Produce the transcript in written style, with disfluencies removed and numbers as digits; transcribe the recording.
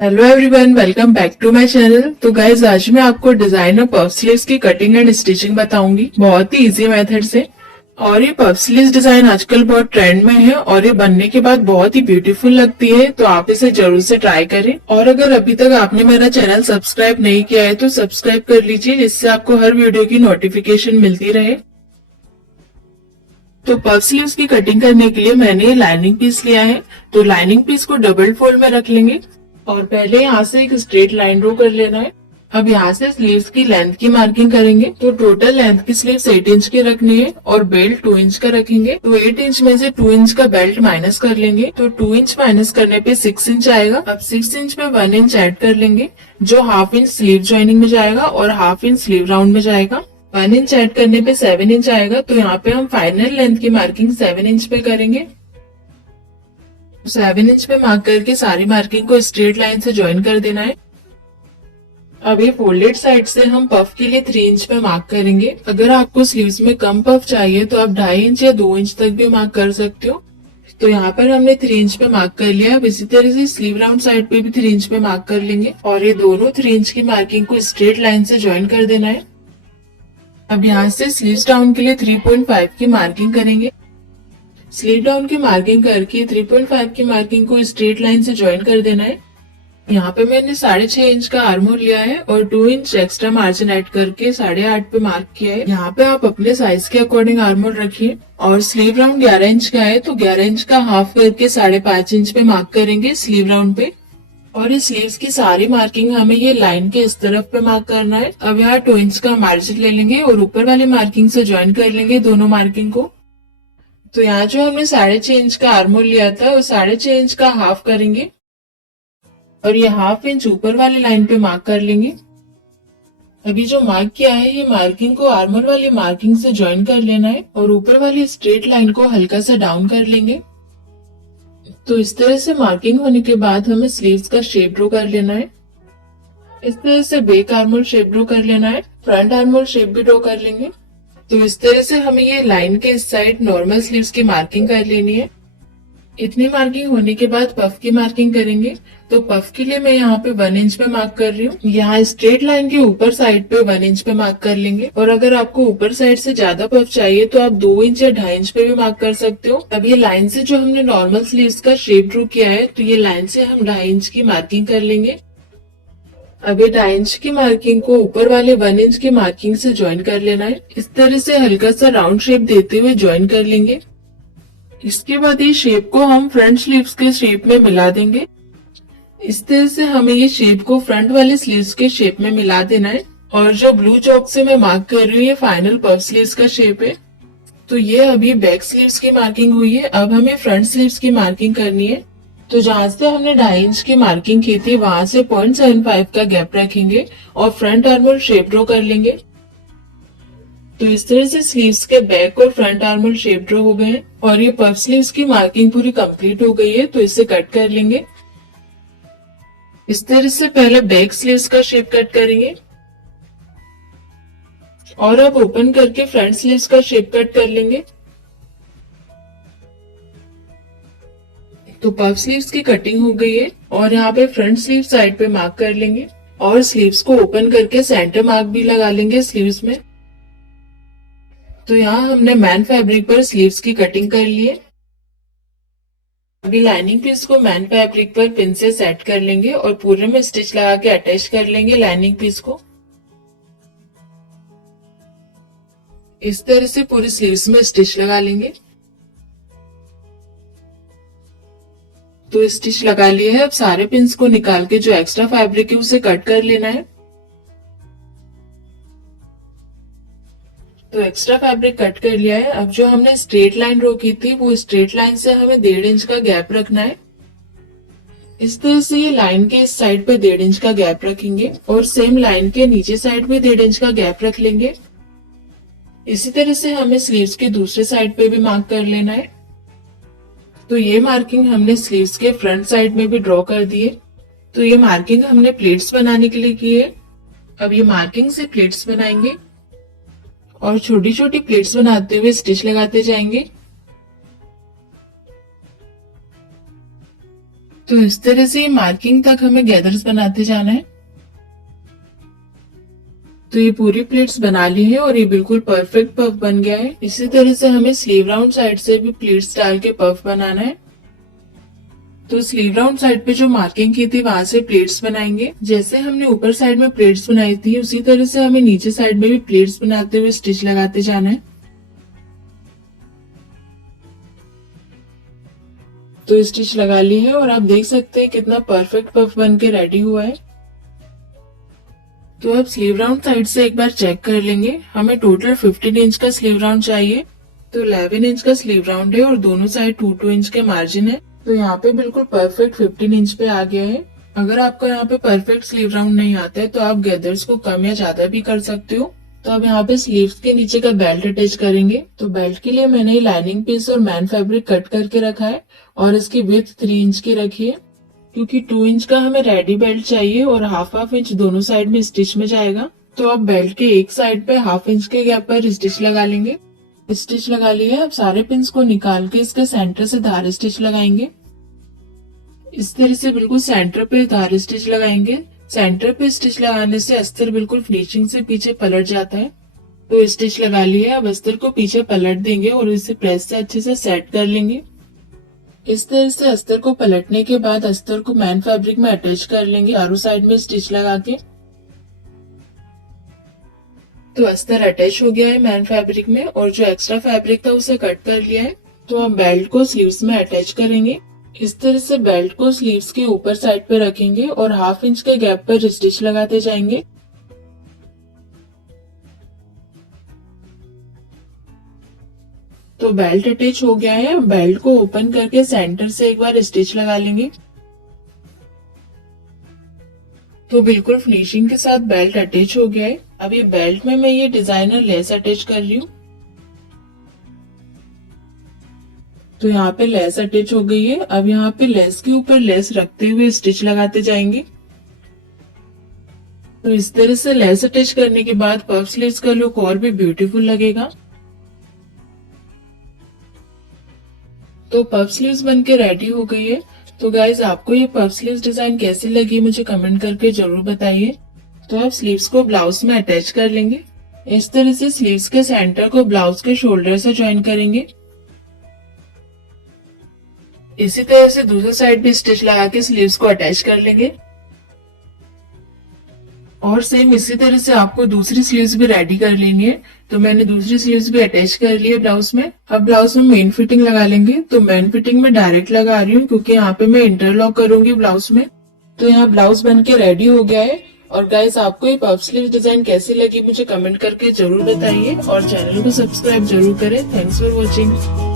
Hello everyone, welcome back to my channel. तो guys आज मैं आपको डिजाइनर पफ स्लीव्स की कटिंग एंड स्टिचिंग बताऊंगी बहुत ही इजी मेथड से। और ये पफ स्लीव्स डिजाइन आजकल बहुत ट्रेंड में है और ये बनने के बाद बहुत ही ब्यूटीफुल लगती है, तो आप इसे जरूर से ट्राई करें। और अगर अभी तक आपने मेरा चैनल सब्सक्राइब नहीं किया है तो सब्सक्राइब कर लीजिए, जिससे आपको हर वीडियो की नोटिफिकेशन मिलती रहे। तो पफ स्लीव्स की कटिंग करने के लिए मैंने ये लाइनिंग पीस लिया है। तो लाइनिंग पीस को डबल फोल्ड में रख लेंगे और पहले यहाँ से एक स्ट्रेट लाइन ड्रॉ कर लेना है। अब यहाँ से स्लीव्स की लेंथ की मार्किंग करेंगे। तो टोटल लेंथ की स्लीव्स 8 इंच की रखनी है और बेल्ट 2 इंच का रखेंगे। तो 8 इंच में से 2 इंच का बेल्ट माइनस कर लेंगे। तो 2 इंच माइनस करने पे 6 इंच आएगा। अब 6 इंच में 1 इंच ऐड कर लेंगे, जो हाफ इंच स्लीव ज्वाइनिंग में जाएगा और हाफ इंच स्लीव राउंड में जाएगा। 1 इंच ऐड करने पे 7 इंच आएगा। तो यहाँ पे हम फाइनल लेंथ की मार्किंग 7 इंच पे करेंगे। 7 इंच पे मार्क करके सारी मार्किंग को स्ट्रेट लाइन से ज्वाइन कर देना है। अब ये फोल्डेड साइड से हम पफ के लिए 3 इंच पे मार्क करेंगे। अगर आपको स्लीव्स में कम पफ चाहिए तो आप 2.5 इंच या 2 इंच तक भी मार्क कर सकते हो। तो यहाँ पर हमने 3 इंच पे मार्क कर लिया। अब इसी तरह से स्लीव राउंड साइड पे भी 3 इंच पे मार्क कर लेंगे और ये दोनों 3 इंच की मार्किंग को स्ट्रेट लाइन से ज्वाइन कर देना है। अब यहाँ से स्लीव्स डाउन के लिए 3.5 की मार्किंग करेंगे। स्लीव डाउन की मार्किंग करके 3.5 की मार्किंग को स्ट्रेट लाइन से ज्वाइन कर देना है। यहाँ पे मैंने 6.5 इंच का आर्मोर लिया है और 2 इंच एक्स्ट्रा मार्जिन ऐड करके 8.5 पे मार्क किया है। यहाँ पे आप अपने साइज के अकॉर्डिंग आर्मोर रखिए। और स्लीव राउंड 11 इंच का है तो 11 इंच का हाफ करके 5.5 इंच पे मार्क करेंगे स्लीव राउंड पे। और इस स्लीव्स की सारी मार्किंग हमें ये लाइन के इस तरफ पे मार्क करना है। अब यहाँ 2 इंच का मार्जिन ले लेंगे और ऊपर वाली मार्किंग से ज्वाइन कर लेंगे दोनों मार्किंग को। तो यहाँ जो हमने 6.5 इंच का आर्मोर लिया था वो 6.5 इंच का हाफ करेंगे और ये हाफ इंच ऊपर वाली लाइन पे मार्क कर लेंगे। अभी जो मार्क किया है ये मार्किंग को आर्मर वाली मार्किंग से ज्वाइन कर लेना है और ऊपर वाली स्ट्रेट लाइन को हल्का सा डाउन कर लेंगे। तो इस तरह से मार्किंग होने के बाद हमें स्लीव्स का शेप ड्रॉ कर लेना है। इस तरह से बैक आर्मोल शेप ड्रॉ कर लेना है, फ्रंट आर्मोल शेप भी ड्रॉ कर लेंगे। तो इस तरह से हमें ये लाइन के इस साइड नॉर्मल स्लीव्स की मार्किंग कर लेनी है। इतनी मार्किंग होने के बाद पफ की मार्किंग करेंगे। तो पफ के लिए मैं यहाँ पे 1 इंच पे मार्क कर रही हूँ। यहाँ स्ट्रेट लाइन के ऊपर साइड पे 1 इंच पे मार्क कर लेंगे। और अगर आपको ऊपर साइड से ज्यादा पफ चाहिए तो आप 2 इंच या 2.5 इंच पे भी मार्क कर सकते हो। अब ये लाइन से जो हमने नॉर्मल स्लीव्स का शेप ड्रॉ किया है तो ये लाइन से हम 2.5 इंच की मार्किंग कर लेंगे। अब ये 2.5 इंच की मार्किंग को ऊपर वाले 1 इंच की मार्किंग से ज्वाइन कर लेना है। इस तरह से हल्का सा राउंड शेप देते हुए ज्वाइन कर लेंगे। इसके बाद ये शेप को हम फ्रंट स्लीव्स के शेप में मिला देंगे। इस तरह से हमें ये शेप को फ्रंट वाले स्लीव्स के शेप में मिला देना है। और जो ब्लू चौक से मैं मार्क कर रही हूँ ये फाइनल पफ स्लीव्स का शेप है। तो ये अभी बैक स्लीव्स की मार्किंग हुई है। अब हमें फ्रंट स्लीव्स की मार्किंग करनी है। तो जहां से हमने 2.5 इंच की मार्किंग की थी वहां से 0.75 का गैप रखेंगे और फ्रंट आर्मोल शेप ड्रॉ कर लेंगे। तो इस तरह से स्लीव्स के बैक और फ्रंट आर्मोल शेप ड्रॉ हो गए हैं और ये पफ स्लीव्स की मार्किंग पूरी कंप्लीट हो गई है। तो इसे कट कर लेंगे। इस तरह से पहले बैक स्लीव्स का शेप कट करेंगे और अब ओपन करके फ्रंट स्लीव्स का शेप कट कर लेंगे। तो पफ स्लीव्स की कटिंग हो गई है और यहाँ पे फ्रंट स्लीव साइड पे मार्क कर लेंगे और स्लीव्स को ओपन करके सेंटर मार्क भी लगा लेंगे स्लीव्स में। तो यहाँ हमने मैन फैब्रिक पर स्लीव्स की कटिंग कर ली है। अभी लाइनिंग पीस को मैन फैब्रिक पर पिन से सेट कर लेंगे और पूरे में स्टिच लगा के अटैच कर लेंगे लाइनिंग पीस को। इस तरह से पूरी स्लीव्स में स्टिच लगा लेंगे। तो स्टिच लगा लिए है। अब सारे पिन्स को निकाल के जो एक्स्ट्रा फैब्रिक है उसे कट कर लेना है। तो एक्स्ट्रा फैब्रिक कट कर लिया है। अब जो हमने स्ट्रेट लाइन ड्रॉ की थी वो स्ट्रेट लाइन से हमें 1.5 इंच का गैप रखना है। इस तरह से ये लाइन के इस साइड पे 1.5 इंच का गैप रखेंगे और सेम लाइन के नीचे साइड पे 1.5 इंच का गैप रख लेंगे। इसी तरह से हमें स्लीव्स के दूसरे साइड पे भी मार्क कर लेना है। तो ये मार्किंग हमने स्लीव्स के फ्रंट साइड में भी ड्रॉ कर दी है। तो ये मार्किंग हमने प्लेट्स बनाने के लिए की है। अब ये मार्किंग से प्लेट्स बनाएंगे और छोटी छोटी प्लेट्स बनाते हुए स्टिच लगाते जाएंगे। तो इस तरह से मार्किंग तक हमें गैदर्स बनाते जाना है। तो ये पूरी प्लेट्स बना ली है और ये बिल्कुल परफेक्ट पफ बन गया है। इसी तरह से हमें स्लीव राउंड साइड से भी प्लेट्स डाल के पफ बनाना है। तो स्लीव राउंड साइड पे जो मार्किंग की थी वहां से प्लेट्स बनाएंगे। जैसे हमने ऊपर साइड में प्लेट्स बनाई थी उसी तरह से हमें नीचे साइड में भी प्लेट्स बनाते हुए स्टिच लगाते जाना है। तो स्टिच लगा ली है और आप देख सकते हैं कितना परफेक्ट पफ बन के रेडी हुआ है। तो अब स्लीव राउंड साइड से एक बार चेक कर लेंगे। हमें टोटल 15 इंच का स्लीव राउंड चाहिए। तो 11 इंच का स्लीव राउंड है और दोनों साइड 2-2 इंच के मार्जिन है। तो यहाँ पे बिल्कुल परफेक्ट 15 इंच पे आ गया है। अगर आपको यहाँ पे परफेक्ट स्लीव राउंड नहीं आता है तो आप गैदर्स को कम या ज्यादा भी कर सकते हो। तो अब यहाँ पे स्लीव्स के नीचे का बेल्ट अटैच करेंगे। तो बेल्ट के लिए मैंने लाइनिंग पीस और मैन फैब्रिक कट करके रखा है और इसकी विड्थ 3 इंच की रखी है, क्योंकि 2 इंच का हमें रेडी बेल्ट चाहिए और हाफ इंच दोनों साइड में स्टिच में जाएगा। तो अब बेल्ट के एक साइड पे हाफ इंच के गैप पर स्टिच लगा लेंगे। स्टिच लगा लिया। अब सारे पिंस को निकाल के इसके सेंटर से धार स्टिच लगाएंगे। इस तरह से बिल्कुल सेंटर पे धार स्टिच लगाएंगे। सेंटर पे स्टिच लगाने से अस्तर बिल्कुल फिनिशिंग से पीछे पलट जाता है। तो स्टिच लगा लिया। अब अस्तर को पीछे पलट देंगे और इसे प्रेस से अच्छे से सेट कर लेंगे। इस तरह से अस्तर को पलटने के बाद अस्तर को मैन फैब्रिक में अटैच कर लेंगे चारों साइड में स्टिच लगा के। तो अस्तर अटैच हो गया है मैन फैब्रिक में और जो एक्स्ट्रा फैब्रिक था उसे कट कर लिया है। तो अब बेल्ट को स्लीव्स में अटैच करेंगे। इस तरह से बेल्ट को स्लीव्स के ऊपर साइड पे रखेंगे और हाफ इंच के गैप पर स्टिच लगाते जाएंगे। तो बेल्ट अटैच हो गया है। बेल्ट को ओपन करके सेंटर से एक बार स्टिच लगा लेंगे। तो बिल्कुल फिनिशिंग के साथ बेल्ट अटैच हो गया है। अब ये बेल्ट में मैं ये डिजाइनर लेस अटैच कर रही हूँ। तो यहाँ पे लेस अटैच हो गई है। अब यहाँ पे लेस के ऊपर लेस रखते हुए स्टिच लगाते जाएंगे। तो इस तरह से लेस अटैच करने के बाद पफ स्लीव्स का लुक और भी ब्यूटीफुल लगेगा। तो पफ स्लीव्स बनके रेडी हो गई है। तो गाइज आपको ये पफ स्लीव्स डिजाइन कैसी लगी मुझे कमेंट करके जरूर बताइए। तो आप स्लीव्स को ब्लाउज में अटैच कर लेंगे। इस तरह से स्लीव्स के सेंटर को ब्लाउज के शोल्डर से ज्वाइन करेंगे। इसी तरह से दूसरी साइड भी स्टिच लगा के स्लीव्स को अटैच कर लेंगे और सेम इसी तरह से आपको दूसरी स्लीव्स भी रेडी कर लेनी है। तो मैंने दूसरी स्लीव्स भी अटैच कर ली है ब्लाउज में। अब ब्लाउज में मेन फिटिंग लगा लेंगे। तो मेन फिटिंग में डायरेक्ट लगा रही हूँ क्योंकि यहाँ पे मैं इंटरलॉक करूंगी ब्लाउज में। तो यहाँ ब्लाउज बन के रेडी हो गया है। और गाइस आपको ये पफ स्लीव डिजाइन कैसी लगी मुझे कमेंट करके जरूर बताइए और चैनल को सब्सक्राइब जरूर करें। Thanks for watching.